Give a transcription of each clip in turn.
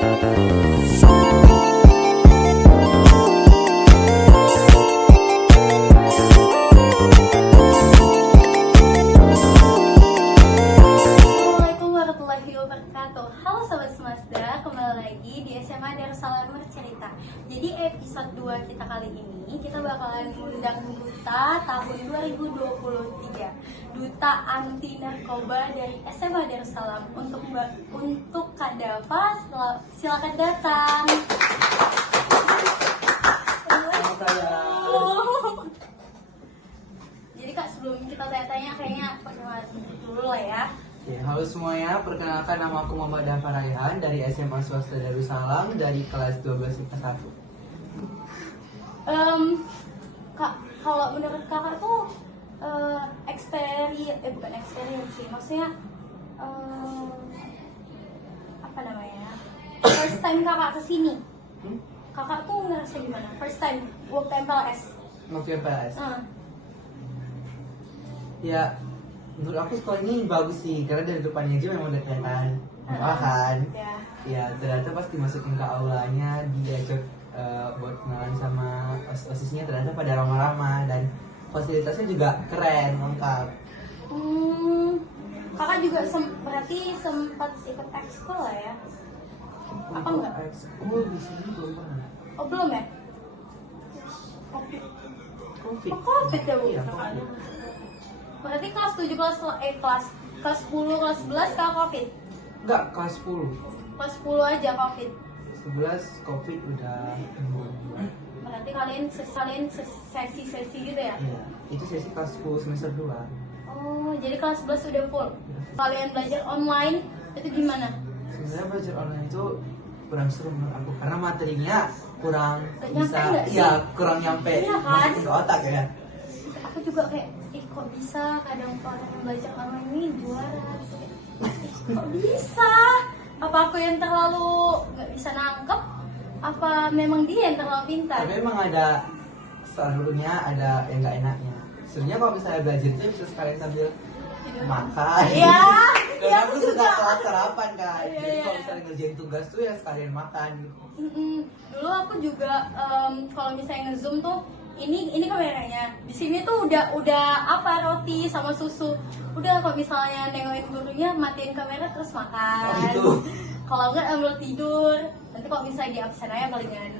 Halo Sobat Semasta, kembali lagi di SMA Darussalam Bercerita. Jadi episode 2 kita kali ini, kita bakalan mengundang Duta tahun 2023, Duta Anti Narkoba dari SMA Darussalam. Untuk Kak Dava, silakan datang. Jadi Kak, sebelum kita tanya-tanya, kayaknya perkenalan dulu lah ya. Oke, halo semuanya, perkenalkan nama aku Muhammad Dava Raihan dari SMA Swasta Darussalam dari kelas 12 IPA 1. Kak, kalau menurut kakak tuh bukan experience sih, maksudnya apa namanya? First time kakak kesini, kakak tuh ngerasa gimana? First time work MPLS? Waktu MPLS? Ya, menurut aku sekolah ini bagus sih, karena dari depannya aja memang udah kelihatan bahan. Ya, ternyata pas dimasukin ke aulanya, diajak buat kenalan sama OSIS-OSISnya, ternyata pada ramah-ramah dan fasilitasnya juga keren, lengkap. Kakak juga berarti sempat ikut ekskul lah ya? Apa enggak? Ekskul di sini belum pernah. Oh, belum ya? Covid. Oh, Covid ya, Bu? Iya, Kakak. Berarti kelas 7, kelas 10, kelas 11 kakak Covid? Enggak, kelas 10. Kelas 10 aja Covid? 11 Covid udah Berarti kalian sesi-sesi gitu ya? Iya, itu sesi kelas 10 semester 2. Oh, jadi kelas 11 udah full. Kalian belajar online itu gimana? Sebenarnya belajar online itu kurang seru menurut aku karena materinya kurang kurang nyampe iya kan? masuk ke otak ya. Aku juga kayak, kok bisa kadang orang yang belajar online ini juara? Kok bisa? Apa aku yang terlalu nggak bisa nangkep? Apa memang dia yang terlalu pintar? Tapi memang ada selalunya ada yang nggak enaknya. Sebenarnya kalau misalnya belajar itu bisa sekalian sambil makan. Iya. Karena aku suka telat sarapan kan. Jadi kalau misalnya ngerjain tugas tuh ya sekalian makan. Dulu aku juga kalau misalnya nge-zoom tuh ini kameranya. Di sini tuh udah apa roti sama susu. Udah kalau misalnya nengokin gurunya matiin kamera terus makan. Oh, gitu. Kalau enggak ambil tidur. Nanti kalau misalnya di absen aja palingan.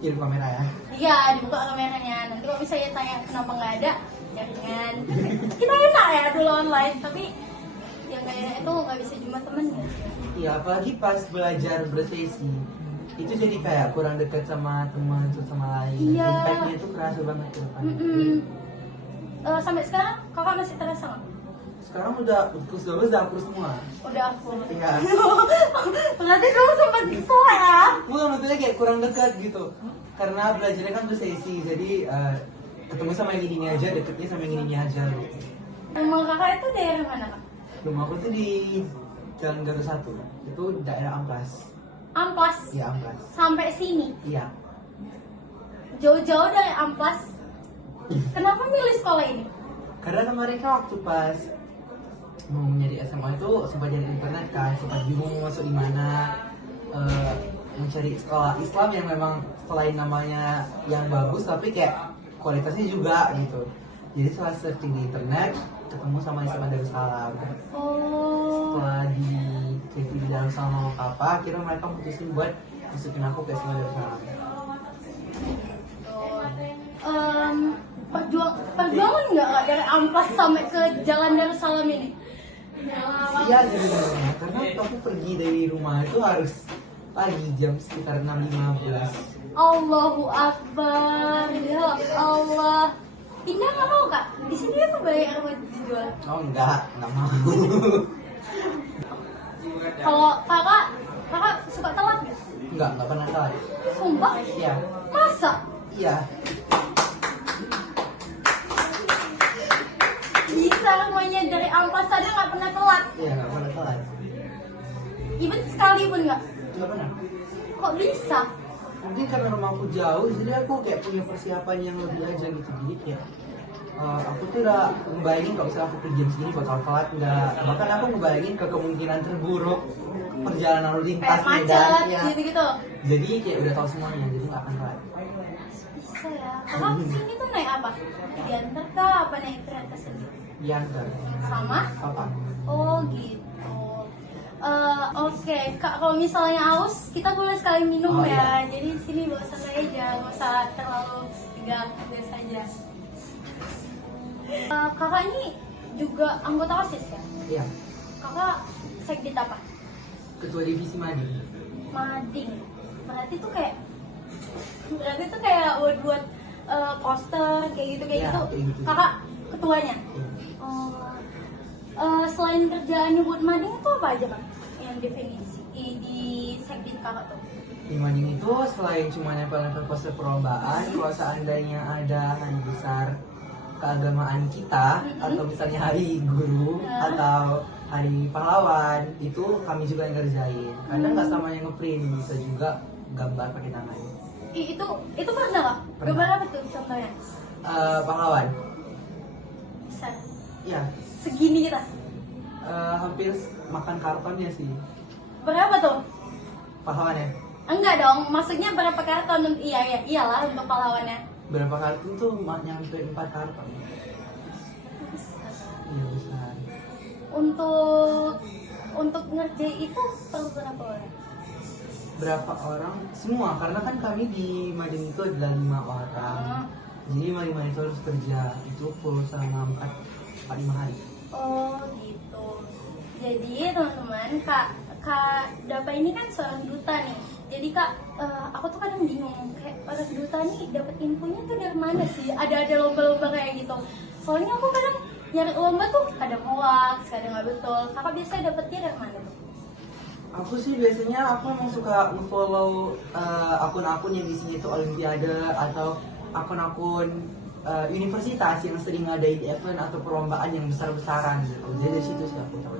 Kirim kamera ya. Iya, dibuka kameranya. Nanti kalau misalnya tanya kenapa nggak ada, jaringan. Kita enak ya dulu online, tapi yang nggak enak itu nggak bisa cuma temennya. Iya, apalagi pas belajar bersesi itu jadi kayak kurang dekat sama teman sama lain. Iya. Impactnya itu kerasa banget ke depan. Sampai sekarang kakak masih terasa nggak? Sekarang udah kursus 12 udah hapus semua. Udah aku. Iya. Berarti kamu sempat bisa ya? Bukan, maksudnya kayak kurang dekat gitu. Karena belajarnya kan bersesi, jadi ketemu sama yang ini aja, deketnya sama yang ini aja. Rumah kakak itu daerah mana kak? Rumah aku tuh di Jalan Garuda 1, itu daerah Amplas. Amplas. Iya, Amplas. Sampai sini. Iya. Jauh-jauh dari Amplas. Kenapa milih sekolah ini? Karena kemarin kan waktu pas mau nyari SMA itu sempat jadi internet kan, sempat bingung mau masuk di mana, mencari sekolah Islam yang memang selain namanya yang bagus tapi kayak kualitasnya juga gitu. Jadi setelah searching di internet ketemu sama SMA Darussalam. Setelah di Darussalam mau apa, akhirnya mereka mutusin buat masukin aku ke SMA Darussalam. Perjuangan nggak kak dari Amplas sampai ke Jalan Darussalam ini? Iya sebenarnya, karena aku pergi dari rumah itu harus pagi jam sekitar 6.15. Allahu Akbar, ya Allah. Pindah nggak mau kak? Di sini aku banyak rumah dijual. Oh enggak mau. Kalau kakak suka telat nggak? Enggak pernah telat. Sumpah? Iya. Masa? Iya. Bisa rumahnya dari Amplas saja nggak pernah telat? Iya, nggak pernah telat. Even sekali pun nggak? Nggak pernah. Kok bisa? Mungkin karena rumahku jauh, jadi aku kayak punya persiapan yang lebih aja gitu. Jadi kayak aku tuh udah ngebayangin kalau misalnya aku pergi jam segini bakal telat nggak. Bahkan aku ngebayangin ke kemungkinan terburuk perjalanan lalu lintas kayak Medan macet ya. gitu-gitu. Jadi kayak udah tahu semuanya, jadi nggak akan telat. Bisa ya. Kakak kesini tuh naik apa? Diantar kah? Apa naik kereta sendiri? Diantar Sama? apa? Oh gitu. Oke, Kak, kalau misalnya aus, kita boleh sekali minum Oh, ya. iya. Jadi di sini bawa santai aja, nggak usah terlalu tegang, biasa aja. Kakak ini juga anggota OSIS ya? Iya, Kakak sekdit apa? ketua divisi Mading. Mading. Berarti tuh kayak buat poster kayak gitu Iya, gitu. kayak gitu. Kakak ketuanya. Iya. Selain kerjaannya buat mading itu apa aja Kak? Yang definisi di sekdit kakak tuh? Di Mading itu selain cuma nempel-nempel poster perlombaan, kalau seandainya ada hari besar keagamaan kita atau misalnya hari guru atau hari pahlawan, itu kami juga yang ngerjain. Kadang nggak selamanya ngeprint, bisa juga gambar pakai tangan. Itu pernah Kak? Pernah. Gambar apa tuh contohnya? Pahlawan, Bisa ya segini kita. hampir makan kartonnya sih Berapa tuh? pahlawannya. Enggak dong, maksudnya berapa karton? Iyalah untuk pahlawannya. Berapa karton tuh nyampe 4 karton. Besar. Iya besar. Untuk ngerjain itu perlu berapa orang? Berapa orang? Semua, karena kan kami di Mading itu adalah 5 orang. Jadi 5 itu harus kerja, itu full selama 4-5 hari. Oh gitu. Jadi teman-teman, Kak Dapa ini kan seorang duta nih. Jadi Kak, aku tuh kadang bingung kayak orang duta nih dapat infonya tuh dari mana sih? Ada lomba-lomba kayak gitu. Soalnya aku kadang nyari lomba tuh kadang hoax, kadang nggak betul. Kakak biasanya dapetnya dari mana tuh? Aku sih biasanya aku emang suka nge-follow akun-akun yang isinya itu olimpiade atau akun-akun universitas yang sering ngadain event atau perlombaan yang besar-besaran gitu. Jadi dari situ sih aku tahu.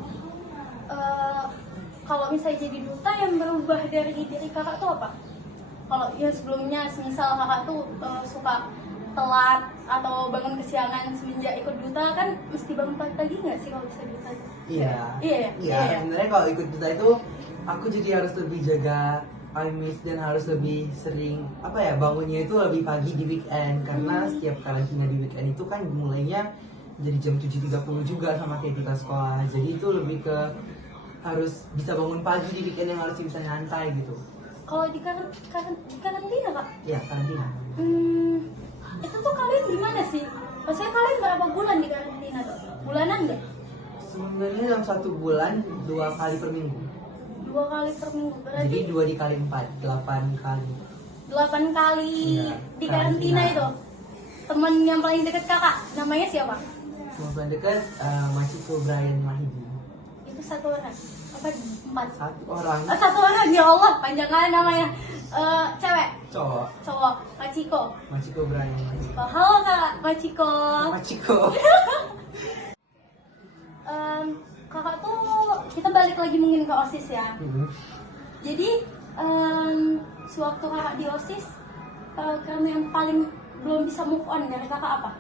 Kalau misalnya jadi duta yang berubah dari diri kakak tuh apa? Kalau ya sebelumnya, misal kakak tuh suka telat atau bangun kesiangan semenjak ikut duta kan mesti bangun pagi nggak sih kalau bisa duta? Iya. Iya. Sebenarnya kalau ikut duta itu aku jadi harus lebih jaga time dan harus lebih sering bangunnya itu lebih pagi di weekend karena setiap karantina di weekend itu kan mulainya jadi jam 7.30 juga sama kayak kita sekolah. Jadi itu lebih ke harus bisa bangun pagi di weekend yang harus bisa nyantai gitu. Kalau di karantina Kak? Iya, karantina. Itu tuh kalian gimana sih? Maksudnya kalian berapa bulan di karantina tuh? Bulanan nggak? Sebenarnya dalam 1 bulan 2 kali per minggu. 2 kali per minggu Jadi berarti 2 dikali 4, 8 kali. 8 kali Iya, di karantina karantina. itu. Teman yang paling deket kakak namanya siapa? Teman dekat Machiko Brian Mahidi. Itu 1 orang apa 4? 1 orang. 1 orang, ya Allah panjang kali namanya. Cewek, Cowok. Machiko. Machiko Brian Mahidi. Halo Kak Machiko. Machiko. Kakak tuh kita balik lagi mungkin ke OSIS ya. Jadi sewaktu kakak di OSIS, kamu yang paling belum bisa move on dari kakak apa?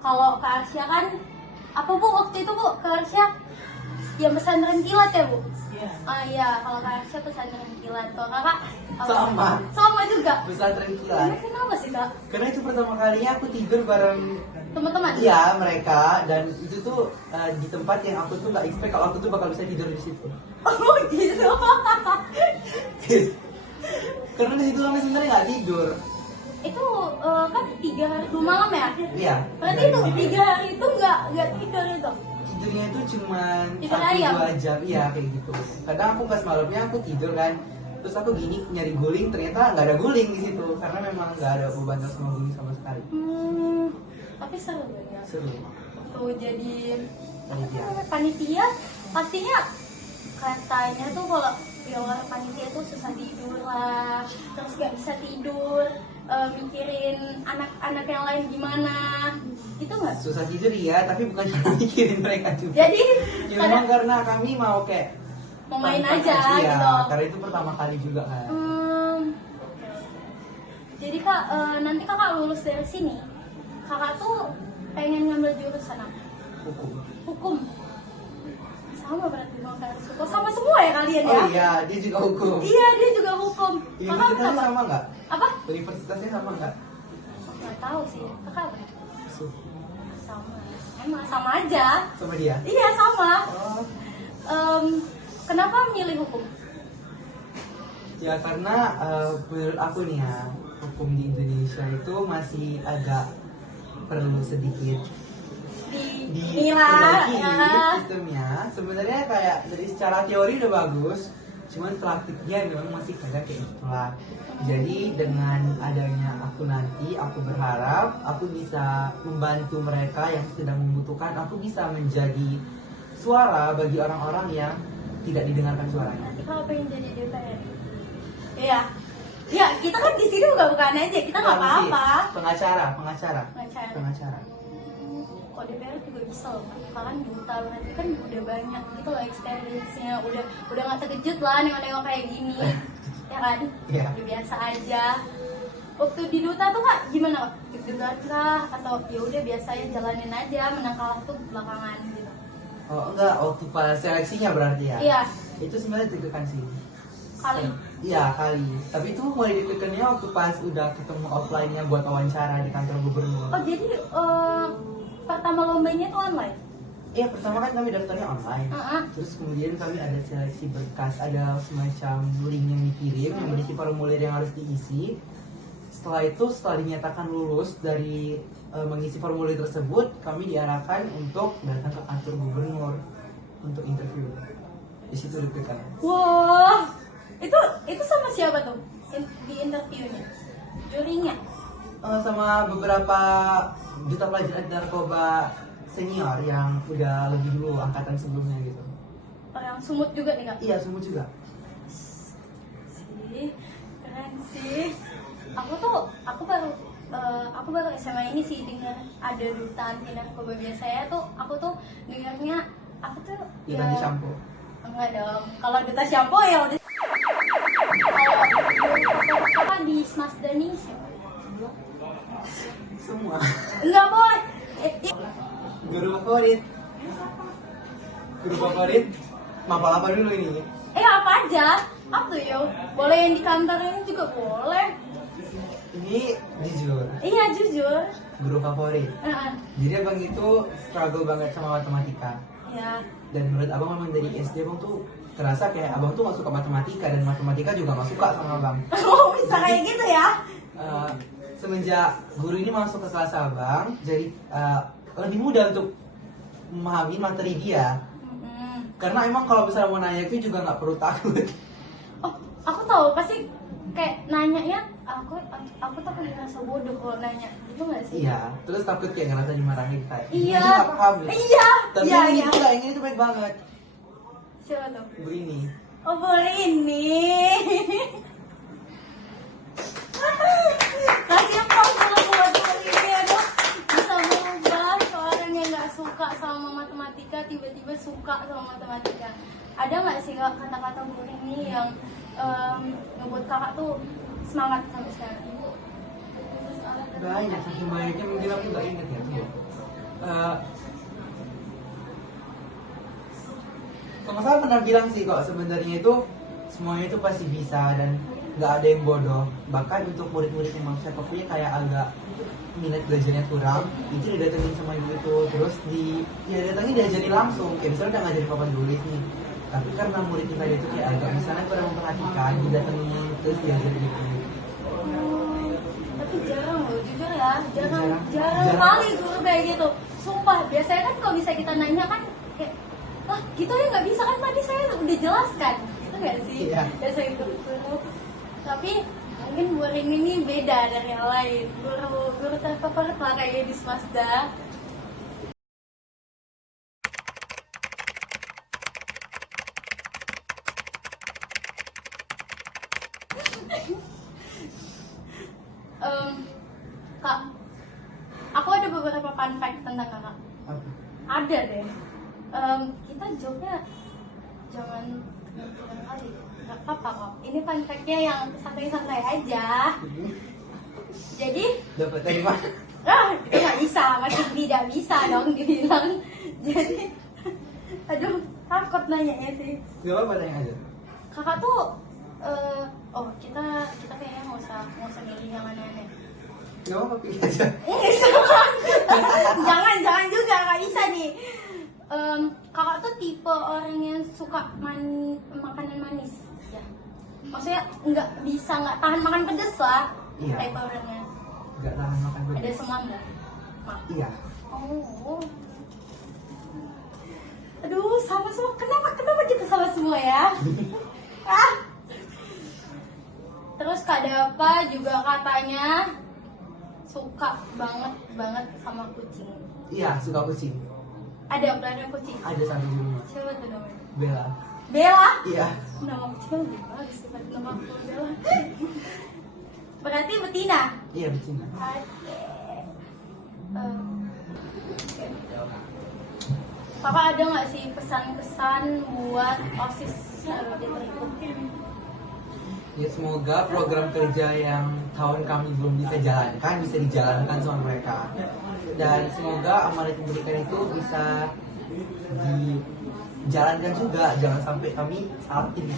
Kalau Kak Arsya kan apa Bu waktu itu Bu? Kak Arsya yang pesantren kilat ya Bu? Iya. Iya, kalau Kak Arsya pesantren kilat. Kalau kakak apa? Sama. juga. Pesantren kilat. Kenapa sih Kak? Karena itu pertama kalinya aku tidur bareng Teman-teman? iya mereka, dan itu tuh di tempat yang aku tuh nggak expect kalau aku tuh bakal bisa tidur di situ. Oh gitu. Karena di situ kami sebenarnya nggak tidur. Itu kan 3 hari 2 malam ya? Iya. Berarti itu 3 hari itu nggak tidur itu? Tidurnya itu cuma Tidur ayam? 1-2 jam, iya kayak gitu. Kadang aku pas malamnya aku tidur kan, terus aku gini nyari guling, ternyata nggak ada guling di situ karena memang nggak ada beban sama guling sama sekali. Tapi seru ya. Seru. Tuh jadi Panitia. panitia pastinya katanya tuh kalau ya orang panitia tuh susah tidur lah, terus nggak bisa tidur, mikirin anak-anak yang lain gimana, itu nggak? Susah tidur ya, tapi bukan cuma mikirin mereka juga. Jadi Ya, memang karena kami mau kayak mau main fun-fun aja ya, gitu. karena itu pertama kali juga kan. Jadi Kak, nanti kakak lulus dari sini, kakak tuh pengen ngambil jurusan apa? Hukum. Hukum. sama berarti Bang Faris hukum. Sama semua ya kalian ya? Oh iya, dia juga hukum. Iya, dia juga hukum. Kakak Universitasnya apa? sama nggak? Apa? Universitasnya sama nggak? Nggak tahu sih. Kakak apa? Su- Sama. Emang sama aja. Sama dia? Iya, sama. Oh. Kenapa milih hukum? Ya karena menurut aku nih ya, hukum di Indonesia itu masih agak perlu sedikit diperbaiki ya. sistemnya. Sebenarnya kayak dari secara teori udah bagus, cuman praktiknya memang masih kadang kayak itulah. Jadi dengan adanya aku nanti, aku berharap aku bisa membantu mereka yang sedang membutuhkan. Aku bisa menjadi suara bagi orang-orang yang tidak didengarkan suaranya. Nanti kalau pengen jadi DPR. Iya. Ya, kita kan di sini bukan aja, kita nggak apa-apa. Pengacara. Pengacara. Kok DPR juga bisa loh, kalian duta berarti kan udah banyak gitu loh experience-nya, udah nggak terkejut lah nengok-nengok kayak gini, ya kan? Iya. Udah biasa aja. Waktu di duta tuh kak gimana kak? Deg-degan kah atau ya udah biasanya jalanin aja, menang kalah tuh belakangan gitu? Oh enggak, waktu pas seleksinya berarti ya? Iya. Itu sebenarnya deg-degan sih. Kali. Iya kali. Tapi itu mulai deg-degannya waktu pas udah ketemu offline-nya buat wawancara di kantor gubernur. Oh jadi pertama lombanya tuh online? Iya pertama kan kami daftarnya online. Terus kemudian kami ada seleksi berkas, ada semacam link yang dikirim yang berisi formulir yang harus diisi. Setelah itu, setelah dinyatakan lulus dari mengisi formulir tersebut, kami diarahkan untuk datang ke kantor gubernur untuk interview. Di situ deg-degan. Wah, itu sama siapa tuh di interviewnya? Jurinya? Sama beberapa duta pelajar anti narkoba senior yang udah lebih dulu angkatan sebelumnya gitu. Orang Sumut juga nih kak? Iya, semua juga. Sih, keren sih. Aku baru SMA ini sih dengar ada duta anti narkoba. Biasanya tuh aku tuh dengarnya Iya, ganti shampoo. enggak dong. Kalau duta shampoo ya udah. Kalau apa di Smasdani siapa? Semua. Enggak boy. Guru favorit. Guru favorit. Mapal apa dulu ini? Apa aja? Apa tuh ya? Boleh yang di kantor ini juga boleh. Ini jujur. Iya jujur. Guru favorit. Jadi abang itu struggle banget sama matematika. Ya. Dan menurut abang memang dari SD abang tuh terasa kayak abang tuh gak suka matematika dan matematika juga gak suka sama abang. Oh bisa kayak gitu ya? Semenjak guru ini masuk ke kelas abang, jadi lebih mudah untuk memahami materi dia. Karena emang kalau misalnya mau nanya itu juga nggak perlu takut. Oh, aku tahu pasti kayak nanyanya aku takut ngerasa bodoh kalau nanya, gitu nggak sih? Iya, terus takut kayak ngerasa dimarahin kayak. Iya. Ini nggak paham ya. Iya. Tapi iya, yang iya. itu nggak, yang ini tuh baik banget. Siapa tuh? Bu ini. Oh, Bu ini. Kasih applause dulu buat Bu ini, aduh. Bisa mengubah seorang yang nggak suka sama matematika tiba-tiba suka sama matematika. Ada nggak sih kak kata-kata Bu ini yang ngebuat kakak tuh semangat sampai sekarang? Banyak, saking banyaknya mungkin aku nggak inget ya tuh. Kalau nggak salah pernah bilang sih kok sebenarnya itu semuanya itu pasti bisa dan nggak ada yang bodoh. Bahkan untuk murid-murid yang maksudnya kopinya kayak agak minat belajarnya kurang, itu didatengin sama ibu itu, terus didatengin diajari langsung. Kayak misalnya udah ngajarin papan tulis nih, tapi karena murid kita itu kayak agak misalnya kurang memperhatikan, didatengin terus diajarin gitu. Tapi jarang loh, jujur ya, jarang Jarang. kali guru kayak gitu. Sumpah, biasanya kan kalau bisa kita nanya kan kayak, wah gitu ya nggak bisa kan tadi saya udah jelaskan, gitu nggak sih? Iya. Biasa itu guru. Tapi mungkin Bu Rini ini beda dari yang lain. Guru terfavorit lah kayak di Smasda. Kak, aku ada beberapa fun fact tentang kakak. Ada deh. Kita jawabnya jangan tegang kali. Gak apa-apa kok. Ini fun fact-nya yang santai-santai aja. Jadi, Dapat dari mana? itu nggak bisa, masih tidak bisa dong dibilang. Jadi, aduh, Takut nanyanya sih. Gak apa-apa, tanya aja. Kakak tuh oh kita kayaknya nggak usah milih yang aneh-aneh. Gak apa-apa, pilih aja. jangan juga, nggak bisa nih. Kakak tuh tipe orang yang suka makanan manis ya, maksudnya nggak tahan makan pedes lah. Iya. Tipe orangnya Gak tahan makan ada pedas. semam nggak? Iya. Oh, aduh, sama semua. Kenapa kita sama semua ya? Ah. Terus Kak Dapa juga katanya suka banget sama kucing. Iya, suka kucing. Ada pelihara kucing. Ada satu di rumah. Siapa tuh namanya? Bella. Bella. Iya. Nama kucing lebih bagus daripada nama aku Bella. Berarti betina. Iya, betina. Oke. Kakak ada nggak sih pesan-pesan buat OSIS di Tribun? Ya semoga program kerja yang tahun kami belum bisa jalankan bisa dijalankan sama mereka, dan semoga amanat pendidikan itu bisa dijalankan juga. Jangan sampai kami salah ini,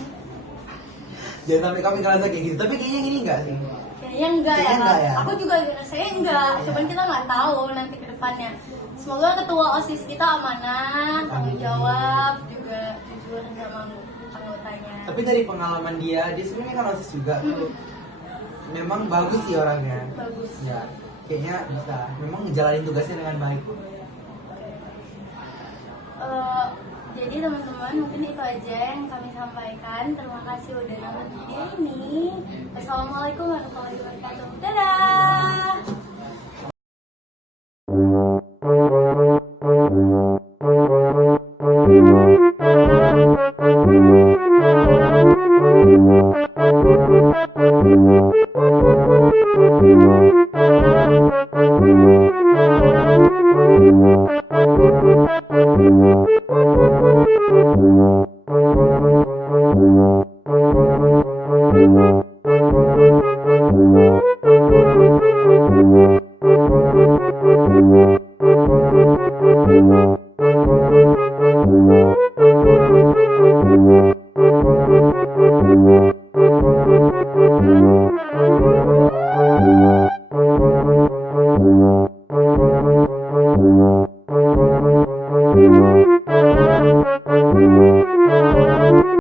jangan sampai kami ngerasa kayak gitu. Tapi kayaknya gini enggak sih? Kayaknya enggak ya, Kayaknya enggak ya? Aku juga rasanya enggak, cuman kita nggak tahu nanti ke depannya. Semoga ketua OSIS kita amanah, tanggung jawab, juga jujur sama anggotanya. Tapi dari pengalaman dia sebenarnya kan OSIS juga tuh memang bagus sih orangnya. Bagus. Ya, kayaknya bisa. Memang ngejalanin tugasnya dengan baik. Jadi teman-teman, mungkin itu aja yang kami sampaikan. Terima kasih udah nonton video ini. Assalamualaikum warahmatullahi wabarakatuh. Dadah.